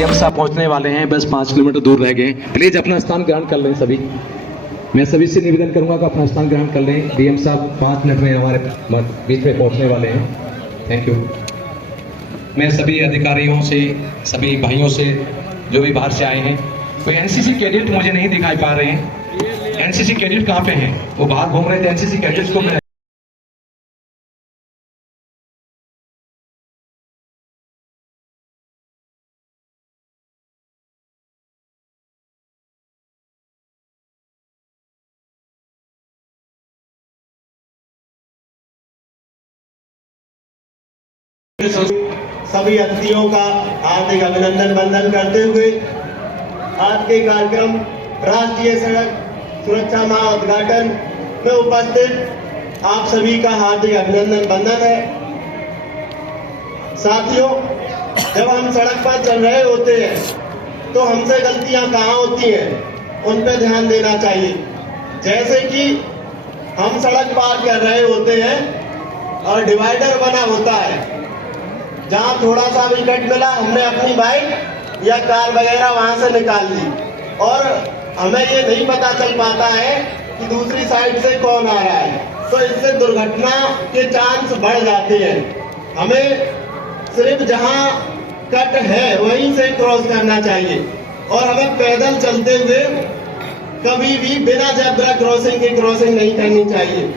DM साहब पहुंचने वाले हैं, बस 5 किलोमीटर दूर रह गए। प्लीज अपना स्थान ग्रहण कर लें सभी। मैं सभी से निवेदन करूंगा कि अपना स्थान ग्रहण कर लें। डीएम साहब 5 मिनट में हमारे बीच में पहुंचने वाले हैं। Thank you. मैं सभी अधिकारियों से, सभी भाइयों से जो भी बाहर से आए हैं, कोई एनसीसी कैडेट मुझे नहीं दिखाई पा रहे हैं। एनसीसी कैडेट कहाँ पे हैं? वो बाहर घूम रहे थे। एनसीसी कैडेट्स को सभी अतिथियों का हार्दिक अभिनंदन वंदन करते हुए आज के कार्यक्रम राष्ट्रीय सड़क सुरक्षा माह उद्घाटन में उपस्थित आप सभी का हार्दिक अभिनंदन वंदन है। साथियों, जब हम सड़क पर चल रहे होते हैं तो हमसे गलतियां कहाँ होती हैं, उन पर ध्यान देना चाहिए। जैसे कि हम सड़क पार कर रहे होते हैं और डिवाइडर बना होता है, जहाँ थोड़ा सा भी कट मिला हमने अपनी बाइक या कार वगैरह वहां से निकाल ली और हमें ये नहीं पता चल पाता है कि दूसरी साइड से कौन आ रहा है, तो इससे दुर्घटना के चांस बढ़ जाते हैं। हमें सिर्फ जहाँ कट है वहीं से क्रॉस करना चाहिए और हमें पैदल चलते हुए कभी भी बिना जेब्रा क्रॉसिंग के क्रॉसिंग नहीं करनी चाहिए।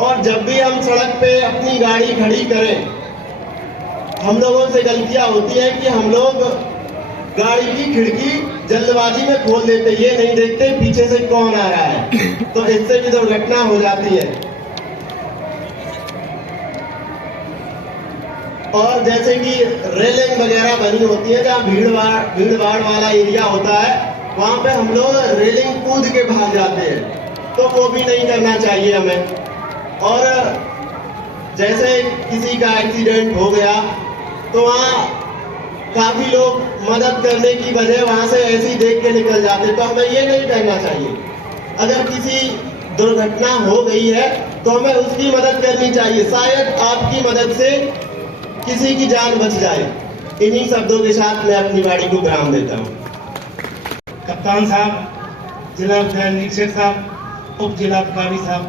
और जब भी हम सड़क पे अपनी गाड़ी खड़ी करें, हम लोगों से गलतियां होती है कि हम लोग गाड़ी की खिड़की जल्दबाजी में खोल देते, ये नहीं देखते पीछे से कौन आ रहा है, तो इससे भी दुर्घटना हो जाती है। और जैसे कि रेलिंग वगैरह बनी होती है, जहाँ भीड़ भाड़ वाला एरिया होता है, वहां पे हम लोग रेलिंग कूद के भाग जाते हैं, तो वो भी नहीं करना चाहिए हमें। और जैसे किसी का एक्सीडेंट हो गया तो वहाँ काफी लोग मदद करने की वजह वहां से ऐसे ही देख के निकल जाते, तो हमें ये नहीं करना चाहिए। अगर किसी दुर्घटना हो गई है तो हमें उसकी मदद करनी चाहिए, शायद आपकी मदद से किसी की जान बच जाए। इन्हीं शब्दों के साथ मैं अपनी गाड़ी को विराम देता हूँ। कप्तान साहब, जिला निरीक्षक साहब, उप जिलाधिकारी साहब,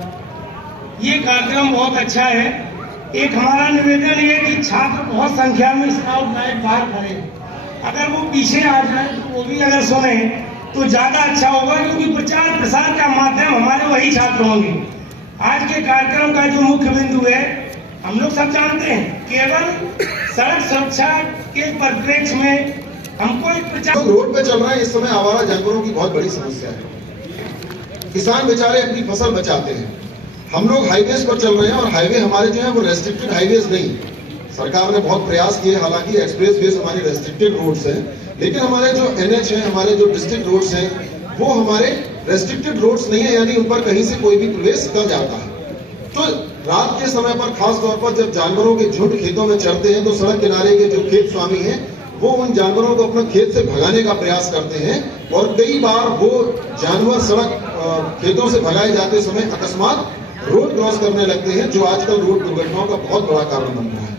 ये कार्यक्रम बहुत अच्छा है। एक हमारा निवेदन है कि छात्र बहुत संख्या में स्काउट गाइड बाहर खड़े, अगर वो पीछे आ जाए तो वो भी अगर सुने तो ज्यादा अच्छा होगा, क्योंकि प्रचार प्रसार का माध्यम हमारे वही छात्र होंगे। आज के कार्यक्रम का जो मुख्य बिंदु है, हम लोग सब जानते हैं, केवल सड़क सुरक्षा के परिप्रेक्ष्य में हमको एक प्रचार। रोड पे चल रहा है, इस समय आवारा जानवरों की बहुत बड़ी समस्या है। किसान बेचारे अपनी फसल बचाते हैं, हम लोग हाईवेज पर चल रहे हैं और हाईवे हमारे जो है वो रेस्ट्रिक्टेड हाईवेज नहीं। सरकार ने बहुत प्रयास किए, हालांकि एक्सप्रेस वेज हमारे रेस्ट्रिक्टेड रोड्स हैं, लेकिन हमारे जो एनएच हैं, हमारे जो डिस्ट्रिक्ट रोड्स हैं, वो हमारे रेस्ट्रिक्टेड रोड्स नहीं है, यानी उन पर कहीं से कोई भी प्रवेश कर जाता है। तो रात के समय पर खास तौर पर जब जानवरों के झुंड खेतों में चढ़ते हैं, तो सड़क किनारे के जो खेत स्वामी हैं वो उन जानवरों को अपने खेत से भगाने का प्रयास करते हैं और कई बार वो जानवर सड़क खेतों से भगाए जाते समय अकस्मात रोड क्रॉस करने लगते हैं, जो आजकल रोड दुर्घटनाओं का बहुत बड़ा कारण बन रहा है।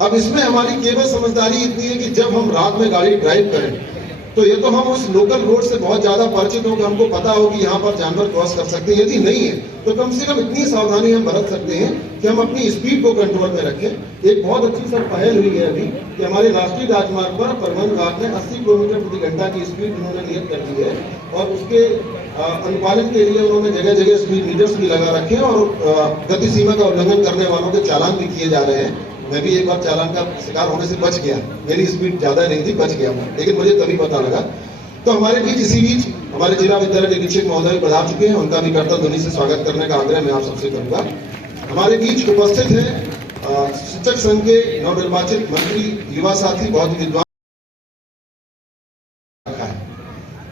अब इसमें हमारी केवल समझदारी इतनी है कि जब हम रात में गाड़ी ड्राइव करें तो ये तो हम उस लोकल रोड से बहुत ज्यादा परिचित हो कि हमको पता हो कि यहाँ पर जानवर क्रॉस कर सकते हैं। यदि नहीं है तो कम से कम इतनी सावधानी हम बरत सकते हैं कि हम अपनी स्पीड को कंट्रोल में रखें। एक बहुत अच्छी सर पहल हुई है अभी कि हमारे राष्ट्रीय राजमार्ग पर परिवहन विभाग ने 80 किलोमीटर प्रति घंटा की स्पीड उन्होंने नियत कर दी है और उसके अनुपालन के लिए उन्होंने जगह जगह स्पीड मीटर्स भी लगा रखे हैं और गति सीमा का उल्लंघन करने वालों के चालान भी किए जा रहे हैं। मैं भी एक बार चालान का शिकार होने से बच गया, मेरी स्पीड ज्यादा नहीं थी, बच गया मैं, लेकिन मुझे तभी पता लगा। तो हमारे बीच इसी बीच हमारे जिला विद्यालय निरीक्षक महोदय पधार चुके हैं, उनका भी कर्तव्य ध्वनि से स्वागत करने का आग्रह मैं आप सबसे करूंगा। हमारे बीच उपस्थित है शिक्षक संघ के नवनिर्वाचित मंत्री युवा साथी, बहुत ही विद्वान।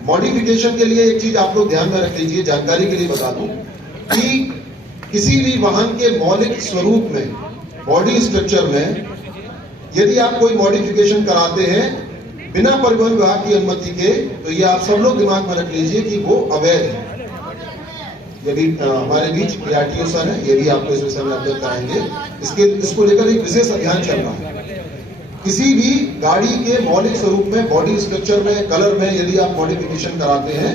मॉडिफिकेशन के लिए एक चीज आप लोग ध्यान में रख लीजिए, जानकारी के लिए बता दूं कि किसी भी वाहन के मौलिक स्वरूप में, बॉडी स्ट्रक्चर में यदि आप कोई मॉडिफिकेशन कराते हैं बिना परिवहन विभाग की अनुमति के, तो ये आप सब लोग दिमाग में रख लीजिए कि वो अवैध है। ये भी हमारे बीच PRTO सर है, ये भी आपको इस विषय में अवगत कराएंगे। इसको लेकर एक विशेष अभियान चल रहा है। किसी भी गाड़ी के मौलिक स्वरूप में, बॉडी स्ट्रक्चर में, कलर में यदि आप मॉडिफिकेशन कराते हैं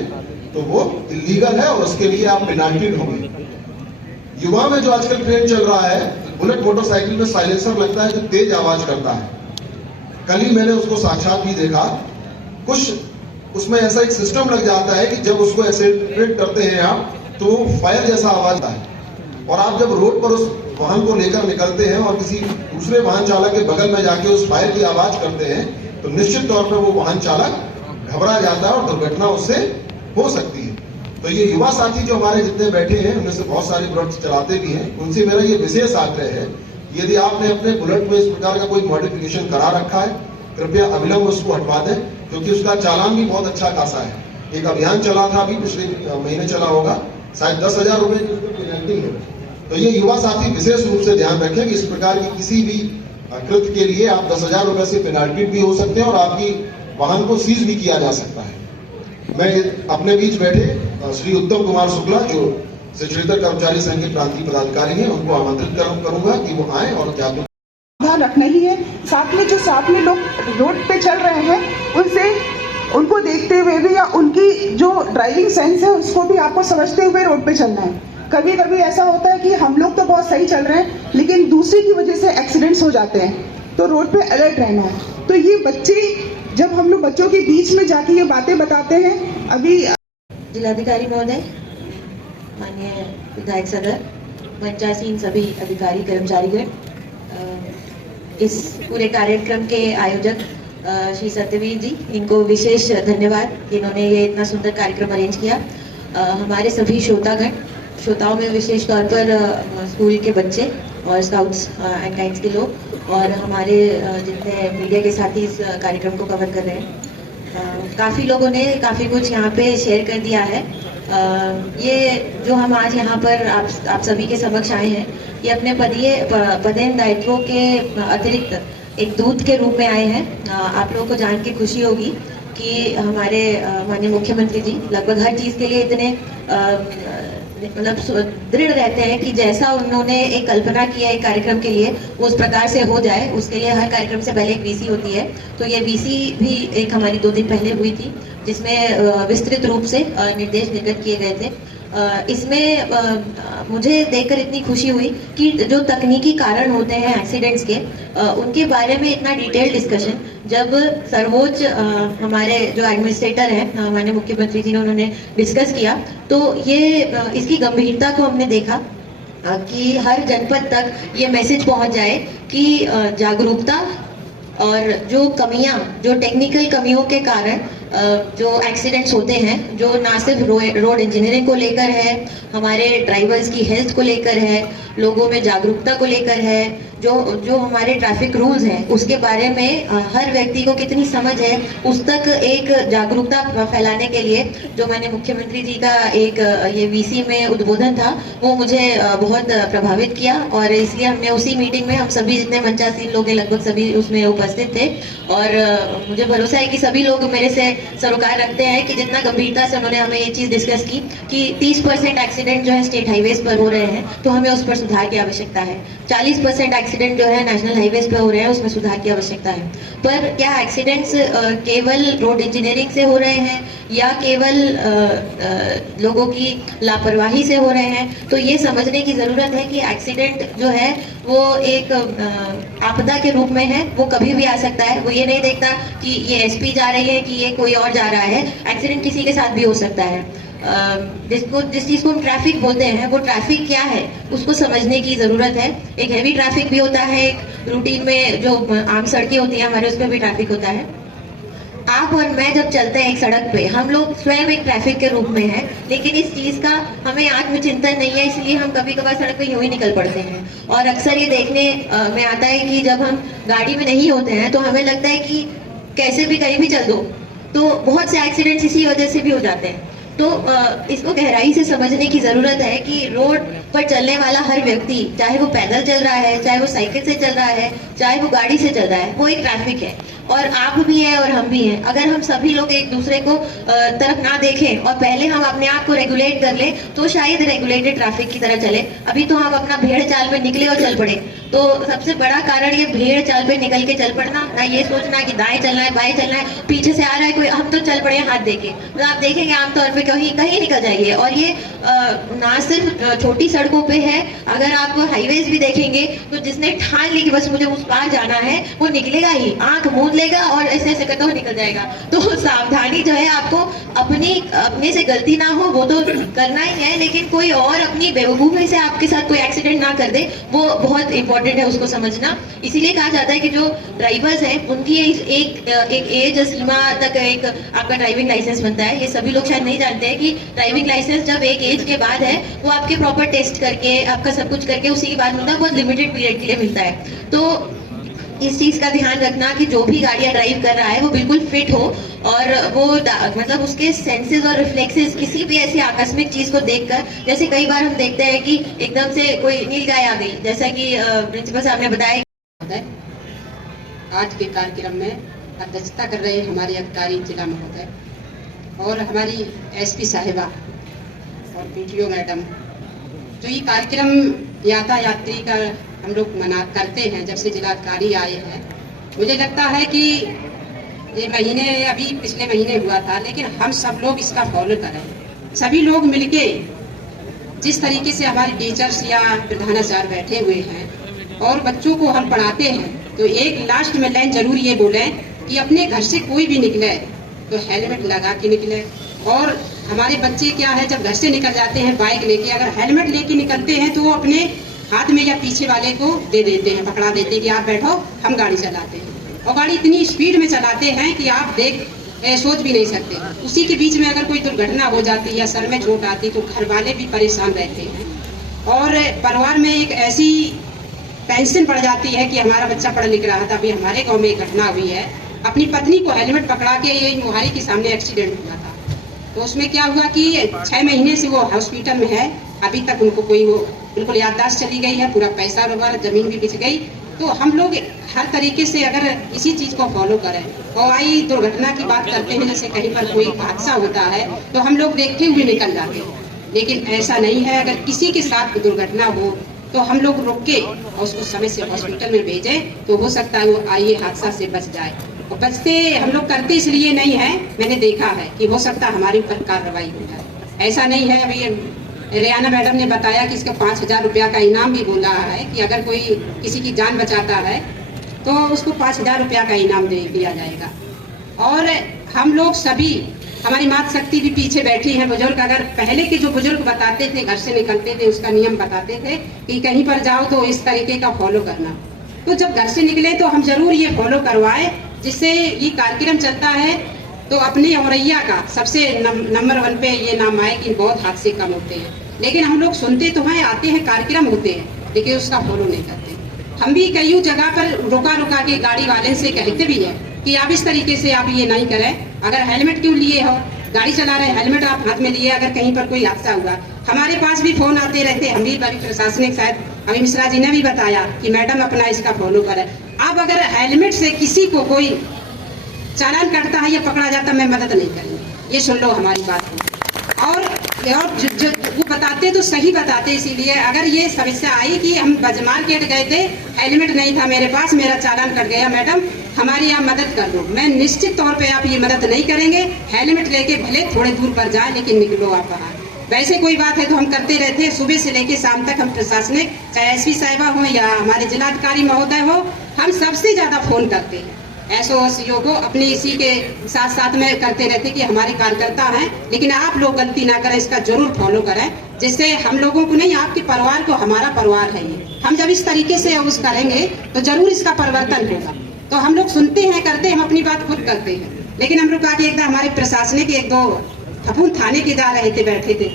तो वो इलीगल है और उसके लिए आप पेनाल्टीड होंगे। युवा में जो आजकल ट्रेंड चल रहा है, बुलेट मोटरसाइकिल में साइलेंसर लगता है जो तेज आवाज करता है। कल ही मैंने उसको साक्षात भी देखा। कुछ उसमें ऐसा एक सिस्टम लग जाता है कि जब उसको एक्सेलरेट करते हैं आप तो फायर जैसा आवाज आता है, और आप जब रोड पर उस वाहन को लेकर निकलते हैं और किसी दूसरे वाहन चालक के बगल में जाके उस फायर की आवाज करते हैं तो निश्चित तौर पर वो वाहन चालक घबरा जाता है और दुर्घटना उससे हो सकती है। तो ये युवा साथी जो हमारे जितने बैठे हैं, उनमें से बहुत सारे बुलेट चलाते भी हैं, उनसे मेरा ये विशेष आग्रह है, यदि आपने अपने बुलेट में इस प्रकार का कोई मॉडिफिकेशन करा रखा है, कृपया अविलंब उसको हटवा दें, क्योंकि उसका चालान भी बहुत अच्छा खासा है। एक अभियान चला था, अभी पिछले महीने चला होगा, शायद 10,000 रुपए की उसमें पेनल्टी है। तो ये युवा साथी विशेष रूप से ध्यान रखें कि इस प्रकार की किसी भी कृत्य के लिए आप 10,000 रुपए से पेनल्टी भी हो सकते हैं और आपकी वाहन को सीज भी किया जा सकता है। मैं अपने बीच बैठे श्री उत्तम कुमार शुक्ला, जो शिक्षेत्र कर्मचारी संघ के प्रांतीय पदाधिकारी हैं, उनको आमंत्रित करूंगा कि वो आए और जागरूक ध्यान रखना ही है। साथ में लोग रोड पे चल रहे हैं, उनको देखते हुए भी या उनकी जो ड्राइविंग सेंस है उसको भी आपको समझते हुए रोड पे चलना है। कभी कभी ऐसा होता है कि हम लोग तो बहुत सही चल रहे हैं लेकिन दूसरे की वजह से एक्सीडेंट्स हो जाते हैं, तो रोड पे अलर्ट रहना है। तो ये बच्चे, जब हम लोग बच्चों के बीच में जाके ये बातें बताते हैं, अभी जिलाधिकारी महोदय, माननीय विधायक सदर, पंचायतीन सभी अधिकारी कर्मचारीगण, इस पूरे कार्यक्रम के आयोजक श्री सत्यवीर जी, इनको विशेष धन्यवाद, इन्होंने ये इतना सुंदर कार्यक्रम अरेंज किया। हमारे सभी श्रोताओं में विशेष तौर पर स्कूल के बच्चे और स्काउट्स एंड गाइड्स के लोग और हमारे जितने मीडिया के साथी इस कार्यक्रम को कवर कर रहे हैं, काफ़ी लोगों ने काफ़ी कुछ यहाँ पे शेयर कर दिया है। ये जो हम आज यहाँ पर आप सभी के समक्ष आए हैं, ये अपने पदेन दायित्वों के अतिरिक्त एक दूत के रूप में आए हैं। आप लोगों को जान के खुशी होगी कि हमारे माननीय मुख्यमंत्री जी लगभग हर चीज़ के लिए इतने मतलब दृढ़ रहते हैं कि जैसा उन्होंने एक कल्पना की है एक कार्यक्रम के लिए वो उस प्रकार से हो जाए। उसके लिए हर कार्यक्रम से पहले एक वीसी होती है, तो ये वीसी भी एक हमारी 2 दिन पहले हुई थी, जिसमें विस्तृत रूप से निर्देश निर्गत किए गए थे। इसमें मुझे देखकर इतनी खुशी हुई कि जो तकनीकी कारण होते हैं एक्सीडेंट्स के, उनके बारे में इतना डिटेल डिस्कशन जब सर्वोच्च हमारे जो एडमिनिस्ट्रेटर हैं, माननीय मुख्यमंत्री जी ने, उन्होंने डिस्कस किया, तो ये इसकी गंभीरता को हमने देखा कि हर जनपद तक ये मैसेज पहुंच जाए कि जागरूकता और जो कमियां, जो टेक्निकल कमियों के कारण जो एक्सीडेंट्स होते हैं, जो ना सिर्फ रोड इंजीनियरिंग को लेकर है, हमारे ड्राइवर्स की हेल्थ को लेकर है, लोगों में जागरूकता को लेकर है, जो हमारे ट्रैफिक रूल्स हैं उसके बारे में हर व्यक्ति को कितनी समझ है, उस तक एक जागरूकता फैलाने के लिए जो मैंने मुख्यमंत्री जी का एक ये वीसी में उद्बोधन था, वो मुझे बहुत प्रभावित किया। और इसलिए हमने उसी मीटिंग में हम सभी जितने मंचासीन लोग हैं लगभग सभी उसमें उपस्थित थे, और मुझे भरोसा है कि सभी लोग मेरे से सरोकार रखते हैं कि जितना गंभीरता से उन्होंने हमें ये चीज़ डिस्कस की कि 30% एक्सीडेंट जो है स्टेट हाईवेज पर हो रहे हैं, तो हमें उस पर सुधार की आवश्यकता है। 40% एक्सीडेंट जो है नेशनल हाईवेज पे हो रहे हैं, उसमें सुधार की आवश्यकता है। पर क्या एक्सीडेंट्स केवल रोड इंजीनियरिंग से हो रहे हैं या केवल लोगों की लापरवाही से हो रहे हैं? तो ये समझने की ज़रूरत है कि एक्सीडेंट जो है वो एक आपदा के रूप में है, वो कभी भी आ सकता है। वो ये नहीं देखता कि ये एसपी जा रही है कि ये कोई और जा रहा है, एक्सीडेंट किसी के साथ भी हो सकता है। जिस चीज़ को हम ट्रैफिक बोलते हैं, वो ट्रैफिक क्या है उसको समझने की ज़रूरत है। एक हैवी ट्रैफिक भी होता है, एक रूटीन में जो आम सड़कें होती हैं हमारे, उसमें भी ट्रैफिक होता है। आप और मैं जब चलते हैं एक सड़क पे, हम लोग स्वयं एक ट्रैफिक के रूप में हैं, लेकिन इस चीज़ का हमें आत्मचिंतन नहीं है, इसलिए हम कभी कभार सड़क पे यूं ही निकल पड़ते हैं। और अक्सर ये देखने में आता है कि जब हम गाड़ी में नहीं होते हैं तो हमें लगता है कि कैसे भी कहीं भी चल दो, तो बहुत से एक्सीडेंट्स इसी वजह से भी हो जाते हैं। तो इसको गहराई से समझने की ज़रूरत है कि रोड पर चलने वाला हर व्यक्ति, चाहे वो पैदल चल रहा है, चाहे वो साइकिल से चल रहा है, चाहे वो गाड़ी से चल रहा है, वो एक ट्रैफिक है और आप भी हैं और हम भी हैं। अगर हम सभी लोग एक दूसरे को तरफ ना देखें और पहले हम अपने आप को रेगुलेट कर लें तो शायद रेगुलेटेड ट्रैफिक की तरह चले। अभी तो हम अपना भेड़ चाल में निकले और चल पड़े, तो सबसे बड़ा कारण ये भेड़ चाल पे निकल के चल पड़ना, ना ये सोचना कि दाएं चलना है बाएं चलना है, पीछे से आ रहा है कोई, हम तो चल पड़े हाथ देके। मतलब आप देखेंगे आमतौर पे कहीं कहीं निकल जाएंगे। और ये ना सिर्फ छोटी सड़कों पे है, अगर आप हाईवेज भी देखेंगे तो जिसने ठान ली कि बस मुझे उस पार जाना है वो निकलेगा ही, आंख मूंद लेगा और ऐसे ऐसे करता हुआ निकल जाएगा। तो सावधानी जो है आपको अपने से गलती ना हो वो तो करना ही है, लेकिन कोई और अपनी बेवकूफी से आपके साथ कोई एक्सीडेंट ना कर दे वो बहुत इंपॉर्टेंट है उसको समझना। इसीलिए कहा जाता है कि जो ड्राइवर्स हैं उनकी एक एज सीमा तक एक आपका ड्राइविंग लाइसेंस बनता है। ये सभी लोग शायद नहीं जानते हैं कि ड्राइविंग लाइसेंस जब एक एज के बाद है वो आपके प्रॉपर टेस्ट करके आपका सब कुछ करके उसी के बाद मिलता है, बहुत लिमिटेड पीरियड के लिए मिलता है। तो इस चीज का ध्यान रखना कि जो भी गाड़ियां ड्राइव कर रहा है वो बिल्कुल फिट हो और वो मतलब उसके सेंसेस और रिफ्लेक्सेस किसी भी ऐसी आकस्मिक चीज को देखकर, जैसे कई बार हम देखते हैं कि एकदम से कोई नीलगाय आ गई, जैसा कि प्रिंसिपल साहब ने बताया। आज के कार्यक्रम में अध्यक्षता कर रहे हमारे अधिकारी जिला महोदय और हमारी एसपी साहिबा और पीटीओ मैडम, जो ये कार्यक्रम यात्री का हम लोग मना करते हैं जब से जिलाधिकारी आए हैं, मुझे लगता है कि ये महीने अभी पिछले महीने हुआ था, लेकिन हम सब लोग इसका फॉलो करें। सभी लोग मिलके जिस तरीके से हमारे टीचर्स या प्रधानाचार्य बैठे हुए हैं और बच्चों को हम पढ़ाते हैं, तो एक लास्ट में लाइन जरूर ये बोलें कि अपने घर से कोई भी निकले तो हेलमेट लगा के निकले। और हमारे बच्चे क्या है, जब घर से निकल जाते हैं बाइक लेके, अगर हेलमेट लेके निकलते हैं तो वो अपने हाथ में या पीछे वाले को दे देते हैं, पकड़ा देते हैं कि आप बैठो हम गाड़ी चलाते हैं। और गाड़ी इतनी स्पीड में चलाते हैं कि आप सोच भी नहीं सकते। उसी के बीच में अगर कोई दुर्घटना हो जाती या सर में चोट आती तो घर वाले भी परेशान रहते हैं और परिवार में एक ऐसी टेंशन पड़ जाती है कि हमारा बच्चा पढ़ लिख रहा था। अभी हमारे गाँव में एक घटना हुई है, अपनी पत्नी को हेलमेट पकड़ा के ये मोहाली के सामने एक्सीडेंट हुआ था। तो उसमें क्या हुआ कि 6 महीने से वो हॉस्पिटल में है, अभी तक उनको कोई वो बिल्कुल याददाश्त चली गई है, पूरा पैसा वगैरह जमीन भी बिक गई। तो हम लोग हर तरीके से अगर इसी चीज को फॉलो करें और आई दुर्घटना की बात करते हैं, जैसे कहीं पर कोई हादसा होता है तो हम लोग देखते हुए निकल जाते हैं, लेकिन ऐसा नहीं है। अगर किसी के साथ दुर्घटना हो तो हम लोग रुक के और उसको समय से हॉस्पिटल में भेजें तो हो सकता है वो आइए हादसा से बच जाए। और बचते हम लोग करते इसलिए नहीं है, मैंने देखा है कि हो सकता है हमारे ऊपर कार्रवाई हो जाए। ऐसा नहीं है। अभी रियाना मैडम ने बताया कि इसका 5000 रुपया का इनाम भी बोला है कि अगर कोई किसी की जान बचाता है तो उसको 5000 रुपया का इनाम दे दिया जाएगा। और हम लोग सभी, हमारी मात शक्ति भी पीछे बैठी है, बुजुर्ग, अगर पहले के जो बुजुर्ग बताते थे, घर से निकलते थे उसका नियम बताते थे कि कहीं पर जाओ तो इस तरीके का फॉलो करना। तो जब घर से निकले तो हम जरूर ये फॉलो करवाए, जिससे ये कार्यक्रम चलता है तो अपने औरैया का सबसे नंबर 1 पे ये नाम आए कि बहुत हादसे कम होते हैं। लेकिन हम लोग सुनते तो हैं, आते हैं, कार्यक्रम होते हैं, लेकिन उसका फॉलो नहीं करते। हम भी कई जगह पर रुका के गाड़ी वाले से कहते भी हैं कि आप इस तरीके से आप ये नहीं करें, अगर हेलमेट क्यों लिए हो, गाड़ी चला रहे हेलमेट आप हाथ में लिए, अगर कहीं पर कोई हादसा हुआ। हमारे पास भी फोन आते रहते, हम भी प्रशासनिक शायद अभी मिश्रा जी ने भी बताया कि मैडम अपना इसका फॉलो करें। अब अगर हेलमेट से किसी को कोई चालान कटता है या पकड़ा जाता, मैं मदद नहीं करूँगी, ये सुन लो हमारी बात है। और जो वो बताते तो सही बताते, इसीलिए अगर ये समस्या आई कि हम मार्केट गए थे, हेलमेट नहीं था मेरे पास, मेरा चालान कट गया, मैडम हमारी यहाँ मदद कर दो, मैं निश्चित तौर पे आप ये मदद नहीं करेंगे। हेलमेट लेके भले थोड़े दूर पर जाए, लेकिन निकलो आप बाहर। वैसे कोई बात है तो हम करते रहते हैं, सुबह से लेके शाम तक हम प्रशासनिक, चाहे एसपी साहिबा हो या हमारे जिलाधिकारी महोदय हो, हम सबसे ज्यादा फोन करते हैं। एसओ को अपनी इसी के साथ साथ में करते रहते कि हमारे कार्यकर्ता हैं, लेकिन आप लोग गलती ना करें, इसका जरूर फॉलो करें, जिससे हम लोगों को नहीं, आपके परिवार को, हमारा परिवार है ये, हम जब इस तरीके से यूज करेंगे तो जरूर इसका परिवर्तन होगा। तो हम लोग सुनते हैं, करते हैं, हम अपनी बात खुद करते हैं। लेकिन हम लोग आगे एकदम हमारे प्रशासनिक 1-2 फपून थाने के जा रहे थे, बैठे थे,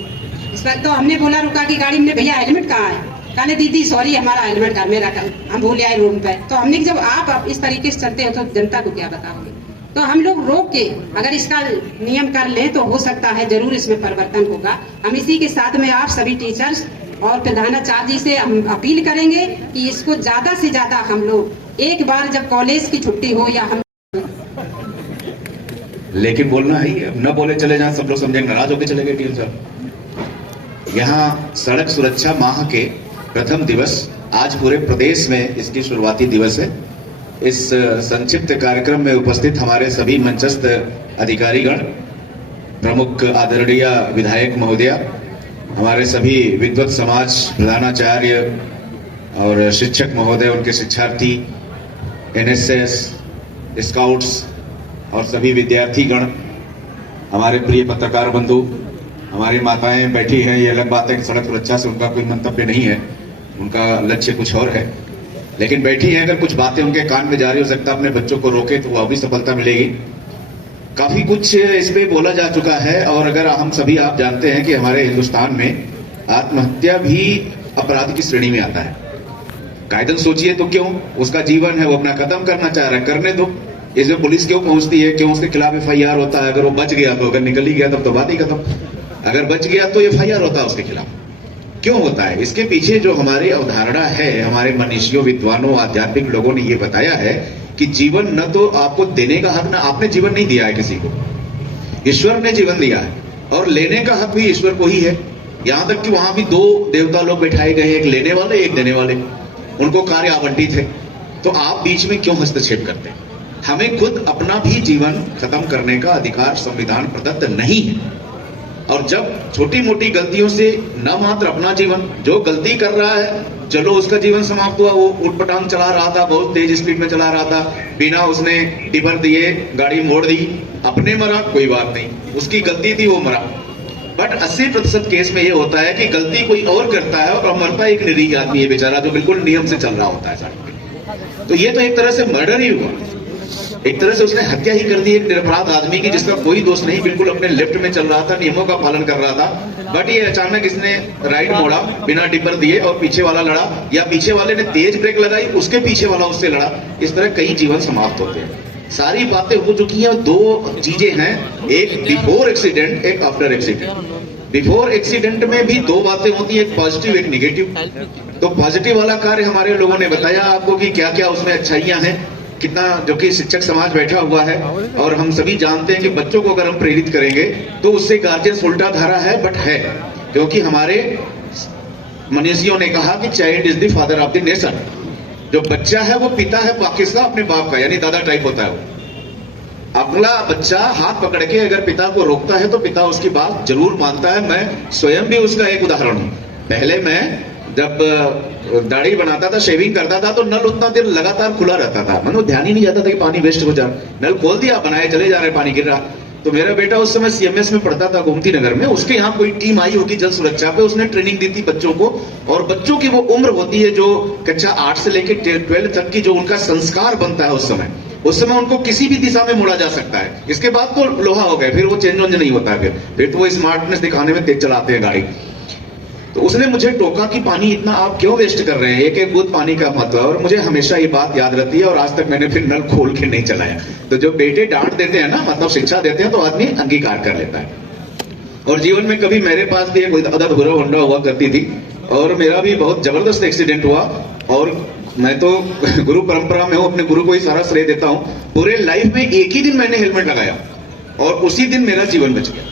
इस वक्त तो हमने बोला रुका की गाड़ी में, भैया हेलमेट कहाँ है? कहने दीदी सॉरी हमारा हेलमेट घर में रखा, हम भूल आए रूम पे। तो हमने जब आप इस तरीके से चलते हो तो जनता को क्या बताओगे? तो हम लोग रोक के अगर इसका नियम कर ले तो हो सकता है जरूर इसमें परिवर्तन होगा। हम इसी के साथ में आप सभी टीचर्स और प्रधानाचार्य जी से हम अपील करेंगे कि इसको ज्यादा से ज्यादा हम लोग एक बार जब कॉलेज की छुट्टी हो या हम, लेकिन बोलना है, न बोले चले जाए, सब लोग समझेंगे, नाराज होकर चले गए। टीम साहब, यहाँ सड़क सुरक्षा माह के प्रथम दिवस आज पूरे प्रदेश में इसकी शुरुआती दिवस है। इस संक्षिप्त कार्यक्रम में उपस्थित हमारे सभी मंचस्थ अधिकारीगण, प्रमुख आदरणीय विधायक महोदया, हमारे सभी विद्वत समाज, प्रधानाचार्य और शिक्षक महोदय, उनके शिक्षार्थी, एनएसएस, स्काउट्स और सभी विद्यार्थीगण, हमारे प्रिय पत्रकार बंधु, हमारी माताएं बैठी हैं। ये अलग बात है कि सड़क सुरक्षा से उनका कोई मंतव्य नहीं है, उनका लक्ष्य कुछ और है, लेकिन बैठी हैं। अगर कुछ बातें उनके कान में जा रही, हो सकता है अपने बच्चों को रोके तो वो भी सफलता मिलेगी। काफी कुछ इस पे बोला जा चुका है और अगर हम सभी आप जानते हैं कि हमारे हिंदुस्तान में आत्महत्या भी अपराध की श्रेणी में आता है। कायदन सोचिए तो क्यों, उसका जीवन है, वो अपना खत्म करना चाह रहा है, करने दो। इसमें पुलिस क्यों पहुंचती है, क्यों उसके खिलाफ FIR होता है? अगर वो बच गया तो, अगर निकल ही गया तब तो बात ही खत्म। अगर बच गया तो FIR होता है उसके खिलाफ। क्यों होता है? इसके पीछे जो हमारी अवधारणा है, हमारे मनीषियों, विद्वानों, आध्यात्मिक लोगों ने ये बताया है कि जीवन न तो आपको देने का हक, ना आपने जीवन नहीं दिया है किसी को, ईश्वर ने जीवन दिया है, और लेने का हक भी ईश्वर को ही है। यहां तक कि वहां भी दो देवता लोग बैठाए गए, एक लेने वाले, एक देने वाले, उनको कार्य आवंटित है। तो आप बीच में क्यों हस्तक्षेप करते हैं? हमें खुद अपना भी जीवन खत्म करने का अधिकार संविधान प्रदत्त नहीं है। और जब छोटी मोटी गलतियों से न मात्र अपना जीवन, जो गलती कर रहा है, चलो उसका जीवन समाप्त हुआ, वो उठपटांग चला रहा था, बहुत तेज स्पीड में चला रहा था, बिना उसने टिपर दिए गाड़ी मोड़ दी, अपने मरा, कोई बात नहीं, उसकी गलती थी, वो मरा। बट 80% केस में ये होता है कि गलती कोई और करता है और मरता एक निरीह आदमी है बेचारा, जो बिल्कुल नियम से चल रहा होता है सड़क पे। तो ये तो एक तरह से मर्डर ही हुआ, एक तरह से उसने हत्या ही कर दी एक निरपराध आदमी की, जिसका कोई दोष नहीं, बिल्कुल अपने लेफ्ट में चल रहा था, नियमों का पालन कर रहा था। बट ये अचानक इसने राइट मोड़ा बिना टिपर दिए, और पीछे वाला लड़ा, या पीछे वाले ने तेज ब्रेक लगाई, उसके पीछे वाला उससे लड़ा। इस तरह कई जीवन समाप्त होते हैं। सारी बातें हो चुकी हैं। दो चीजें हैं, एक बिफोर एक्सीडेंट, एक आफ्टर एक्सीडेंट। बिफोर एक्सीडेंट में भी दो बातें होती है, एक पॉजिटिव, एक निगेटिव। तो पॉजिटिव वाला कार्य हमारे लोगों ने बताया आपको कि क्या क्या उसमें अच्छाइयां हैं, कितना, जो कि शिक्षक समाज बैठा हुआ है, और हम सभी जानते हैं कि बच्चों को अगर हम प्रेरित करेंगे तो उससे गार्जियन उल्टा धारा है, बट है, क्योंकि हमारे मनीषियों ने कहा कि child is the father of the nation. जो बच्चा है वो पिता है पाकिस्तान अपने बाप का, यानी दादा टाइप होता है वो। अगला बच्चा हाथ पकड़ के अगर पिता को रोकता है तो पिता उसकी बात जरूर मानता है। मैं स्वयं भी उसका एक उदाहरण हूं। पहले मैं जब दाढ़ी बनाता था, शेविंग करता था, तो नल उतना देर लगातार खुला रहता था, मतलब ध्यान ही नहीं जाता था कि पानी वेस्ट हो जा रहा। नल खोल दिया, बनाए चले जा रहे, पानी गिर रहा। तो मेरा बेटा उस समय CMS में पढ़ता था गोमती नगर में, उसके यहाँ कोई टीम आई होगी जल सुरक्षा पे, उसने ट्रेनिंग दी थी बच्चों को। और बच्चों की वो उम्र होती है जो कक्षा 8 से लेकर 12 तक की, जो उनका संस्कार बनता है उस समय उनको किसी भी दिशा में मोड़ा जा सकता है। इसके बाद तो लोहा हो गया, फिर वो चेंज वेंज नहीं होता है, फिर तो वो स्मार्टनेस दिखाने में तेज चलाते हैं गाड़ी। तो उसने मुझे टोका कि पानी इतना आप क्यों वेस्ट कर रहे हैं, एक एक बूंद पानी का महत्व है। और मुझे हमेशा ये बात याद रहती है, और आज तक मैंने फिर नल खोल के नहीं चलाया। तो जो बेटे डांट देते हैं ना, मतलब शिक्षा देते हैं, तो आदमी अंगीकार कर लेता है। और जीवन में कभी मेरे पास भी एक अदद हीरो होंडा हुआ करती थी, और मेरा भी बहुत जबरदस्त एक्सीडेंट हुआ। और मैं तो गुरु परंपरा में हूं, अपने गुरु को ही सारा श्रेय देता हूं। पूरे लाइफ में एक ही दिन मैंने हेलमेट लगाया, और उसी दिन मेरा जीवन बच गया।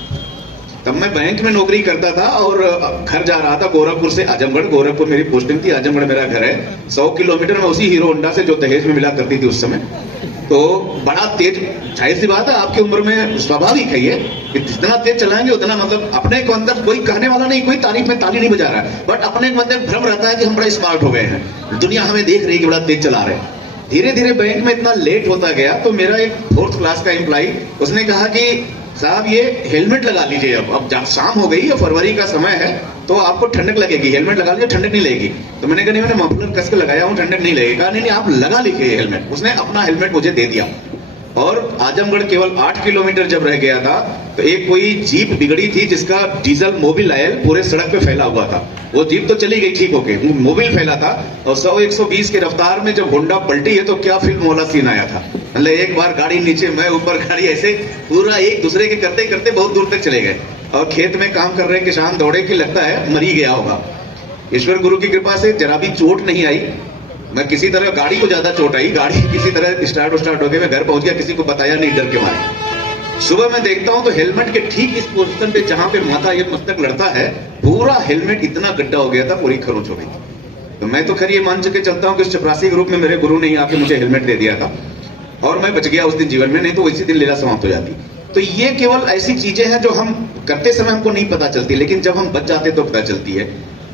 तब मैं बैंक में नौकरी करता था और घर जा रहा था गोरखपुर से आजमगढ़। गोरखपुर मेरी पोस्टिंग थी, आजमगढ़ मेरा घर है। 100 किलोमीटर में उसी हीरो होंडा से, जो दहेज में मिला करती थी उस समय। तो बड़ा तेज, जाहिर सी बात है, आपकी उम्र में स्वाभाविक है ये कि जितना तेज चलाएंगे उतना, मतलब अपने को अंदर कोई कहने वाला नहीं, कोई तारीफ में ताली नहीं बजा रहा है, बट अपने को अंदर भ्रम रहता है कि हम बड़ा स्मार्ट हो गए हैं, दुनिया हमें देख रही है कि बड़ा तेज चला रहे हैं। धीरे धीरे बैंक में इतना लेट होता गया, तो मेरा एक 4th क्लास का एम्प्लॉय, उसने कहा कि साहब ये हेलमेट लगा लीजिए, अब जब शाम हो गई है, फरवरी का समय है, तो आपको ठंडक लगेगी, हेलमेट लगा लीजिए, ठंडक नहीं लगेगी। तो मैंने कहा नहीं, मैंने मफलर कस के लगाया हूं, ठंडक नहीं लगेगी। कहा नहीं, आप लगा लीजिए हेलमेट। उसने अपना हेलमेट मुझे दे दिया। और आजमगढ़ केवल 8 किलोमीटर जब रह गया था, तो एक कोई जीप बिगड़ी थी जिसका डीजल मोबिल ऑयल पूरे सड़क पे फैला हुआ था। वो जीप तो चली गई ठीक होके, मोबिल फैला था, और 100-120 की रफ्तार में जब होंडा पलटी है तो क्या फिल्म वाला सीन आया था। मतलब एक बार गाड़ी नीचे, मैं ऊपर, गाड़ी ऐसे पूरा एक दूसरे के करते करते बहुत दूर तक चले गए। और खेत में काम कर रहे किसान दौड़े कि लगता है मर ही गया होगा। ईश्वर गुरु की कृपा से जरा भी चोट नहीं आई। मैं किसी तरह, गाड़ी को ज्यादा चोट आई, गाड़ी किसी तरह स्टार्ट हो गई, मैं घर पहुंच गया, किसी को बताया नहीं डर के मारे। सुबह मैं देखता हूं तो हेलमेट के ठीक इस पोजीशन पे जहां पे माथा ये मस्तक लड़ता है, पूरा हेलमेट इतना गड्ढा हो गया था, पूरी खरोच हो गई थी। तो मैं तो खैर ये मान के चलता हूँ कि चपरासी के रूप में मेरे गुरु ने ही आके मुझे हेलमेट दे दिया था और मैं बच गया उस दिन जीवन में, नहीं तो उसी दिन लीला समाप्त हो जाती। तो ये केवल ऐसी चीजें हैं जो हम करते समय हमको नहीं पता चलती, लेकिन जब हम बच जाते तो पता चलती है।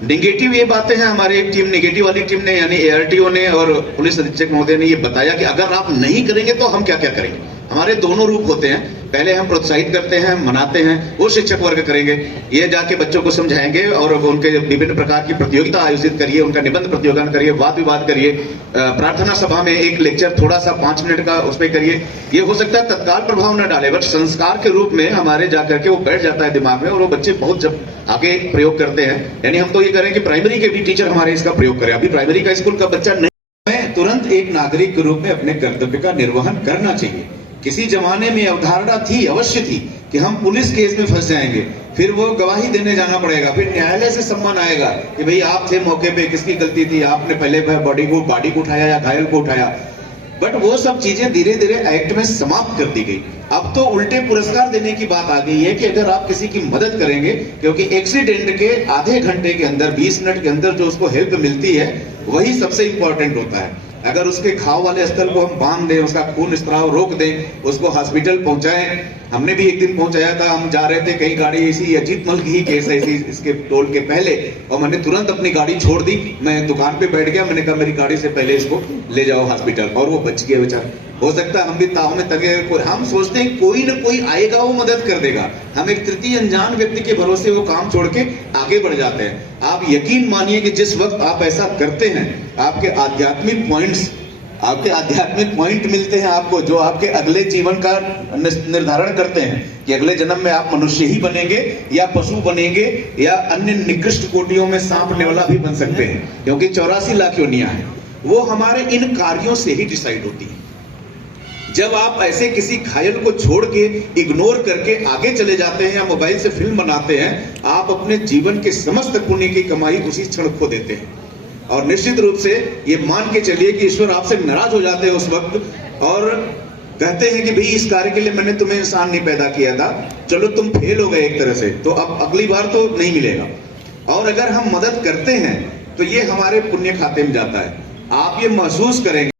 नेगेटिव ये बातें हैं, हमारे एक टीम नेगेटिव वाली टीम ने यानी ARTO ने और पुलिस अधीक्षक महोदय ने ये बताया कि अगर आप नहीं करेंगे तो हम क्या क्या करेंगे। हमारे दोनों रूप होते हैं, पहले हम प्रोत्साहित करते हैं, मनाते हैं, वो शिक्षक वर्ग करेंगे, ये जाके बच्चों को समझाएंगे और उनके विभिन्न प्रकार की प्रतियोगिता आयोजित करिए, उनका निबंध प्रतियोगिता करिए, वाद विवाद करिए, प्रार्थना सभा में एक लेक्चर थोड़ा सा 5 मिनट का उस पर करिए। ये हो सकता है तत्काल प्रभाव न डाले, बट संस्कार के रूप में हमारे जाकर के वो बैठ जाता है दिमाग में और वो बच्चे बहुत जब आगे प्रयोग करते हैं। यानी हम तो ये करें कि प्राइमरी के भी टीचर हमारे इसका प्रयोग करें। अभी प्राइमरी का स्कूल का बच्चा नहीं, हमें तुरंत एक नागरिक के रूप में अपने कर्तव्य का निर्वहन करना चाहिए। किसी जमाने में अवधारणा थी, अवश्य थी, कि हम पुलिस केस में फंस जाएंगे, फिर वो गवाही देने जाना पड़ेगा, फिर न्यायालय से सम्मान आएगा कि भाई आप थे मौके पे, किसकी गलती थी, आपने पहले बॉडी को उठाया या घायल को उठाया। बट वो सब चीजें धीरे धीरे एक्ट में समाप्त कर दी गई। अब तो उल्टे पुरस्कार देने की बात आ गई है कि अगर आप किसी की मदद करेंगे, क्योंकि एक्सीडेंट के आधे घंटे के अंदर 20 मिनट के अंदर जो उसको हेल्प मिलती है वही सबसे इंपॉर्टेंट होता है। अगर उसके घाव वाले स्थल को हम बांध दें, उसका खून स्त्राव रोक दें, उसको हॉस्पिटल पहुंचाएं। हमने भी एक दिन पहुंचाया था, हम जा रहे थे, कई गाड़ी इसी अजीत मल की ही केस है इसी इसके टोल के पहले, और मैंने तुरंत अपनी गाड़ी छोड़ दी, मैं दुकान पे बैठ गया, मैंने कहा मेरी गाड़ी से पहले इसको ले जाओ हॉस्पिटल, और वो बच गया बेचारा। हो सकता है हम भी ताव में तगे, हम सोचते हैं कोई ना कोई आएगा वो मदद कर देगा, हम एक तृतीय अनजान व्यक्ति के भरोसे वो काम छोड़ के आगे बढ़ जाते हैं। आप यकीन मानिए कि जिस वक्त आप ऐसा करते हैं, आपके आध्यात्मिक पॉइंट मिलते हैं आपको, जो आपके अगले जीवन का निर्धारण करते हैं कि अगले जन्म में आप मनुष्य ही बनेंगे या पशु बनेंगे या अन्य निकृष्ट कोटियों में सांप नेवला भी बन सकते हैं, क्योंकि 84 लाख योनियां हैं। वो हमारे इन कार्यों से ही डिसाइड होती है। जब आप ऐसे किसी घायल को छोड़ के इग्नोर करके आगे चले जाते हैं या मोबाइल से फिल्म बनाते हैं, आप अपने जीवन के समस्त पुण्य की कमाई उसी क्षण खो देते हैं। और निश्चित रूप से ये मान के चलिए कि ईश्वर आपसे नाराज हो जाते हैं उस वक्त और कहते हैं कि भाई इस कार्य के लिए मैंने तुम्हें इंसान नहीं पैदा किया था, चलो तुम फेल हो गए एक तरह से, तो अब अगली बार तो नहीं मिलेगा। और अगर हम मदद करते हैं तो ये हमारे पुण्य खाते में जाता है। आप ये महसूस करेंगे